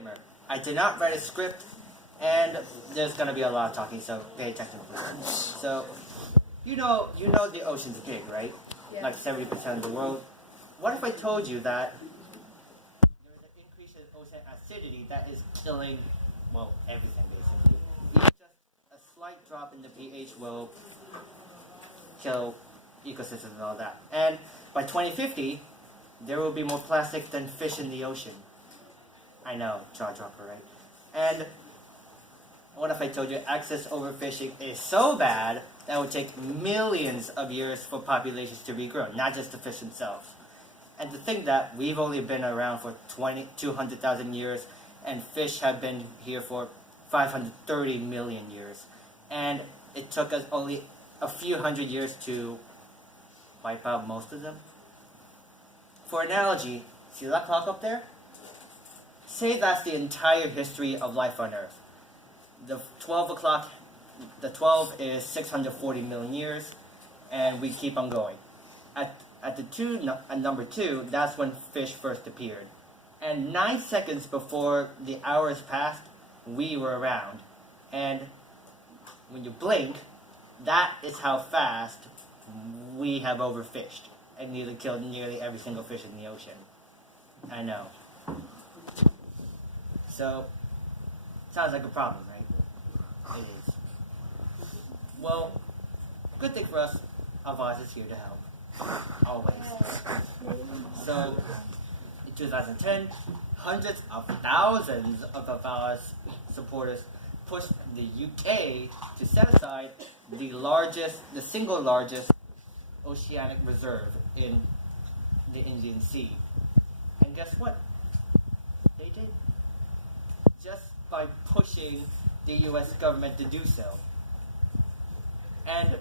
disclaimer. I did not write a script, and there's going to be a lot of talking, so pay attention, please. So, you know the ocean's big, right? Yeah. Like 70% of the world. What if I told you that there's an increase in ocean acidity that is killing, well, everything basically. Even just a slight drop in the pH will kill ecosystems and all that. And by 2050, there will be more plastic than fish in the ocean. I know, jaw dropper, right? And what if I told you excess overfishing is so bad that it would take millions of years for populations to regrow, not just the fish themselves. And to think that we've only been around for 200,000 years, and fish have been here for 530 million years. And it took us only a few hundred years to wipe out most of them. For analogy, see that clock up there? Say that's the entire history of life on Earth. The 12 is 640 million years, and we keep on going. At number 2, that's when fish first appeared. And 9 seconds before the hours passed, we were around. And when you blink, that is how fast we have overfished and nearly killed nearly every single fish in the ocean. I know. So, sounds like a problem, right? It is. Well, good thing for us, avaaz is here to help. Always. So, in 2010, hundreds of thousands of avaaz supporters pushed the UK to set aside the single largest oceanic reserve in the Indian Sea. And guess what? They did. Just by pushing the US government to do so. And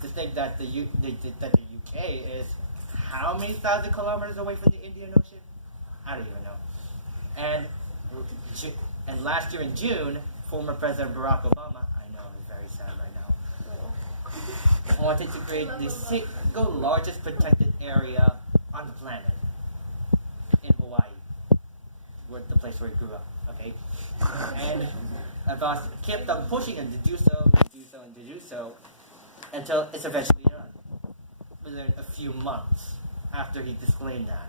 to think that the UK is how many thousand kilometers away from the Indian Ocean? I don't even know. And last year in June, former President Barack Obama, I know he's very sad right now, wanted to create the single largest protected area on the planet in Hawaii, the place where he grew up. Okay, and avaaz kept on pushing him to do so, until it's eventually done within a few months after he disclaimed that.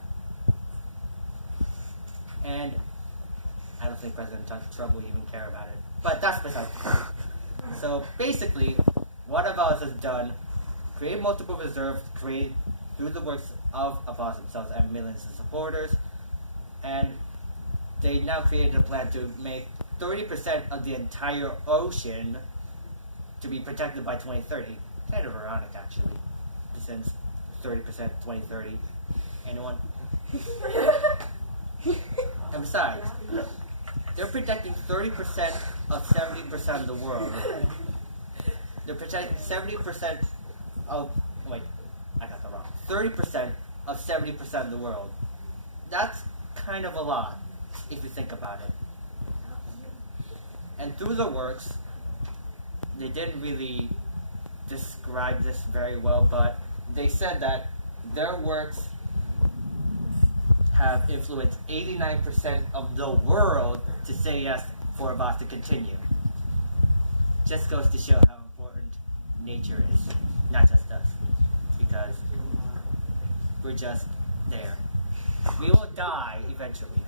And I don't think President Trump will even care about it. But that's besides the point. So basically, what avaaz has done, create multiple reserves, create through the works of avaaz themselves and millions of supporters, and they now created a plan to make 30% of the entire ocean to be protected by 2030. Kind of ironic, actually, since 30% 2030. Anyone? And besides, they're protecting 30% of 70% of the world. They're protecting 70% of, wait, I got that wrong. 30% of 70% of the world. That's kind of a lot, if you think about it. And through the works, they didn't really describe this very well, but they said that their works have influenced 89% of the world to say yes for avaaz to continue. Just goes to show how important nature is, not just us, because we're just there. We will die eventually.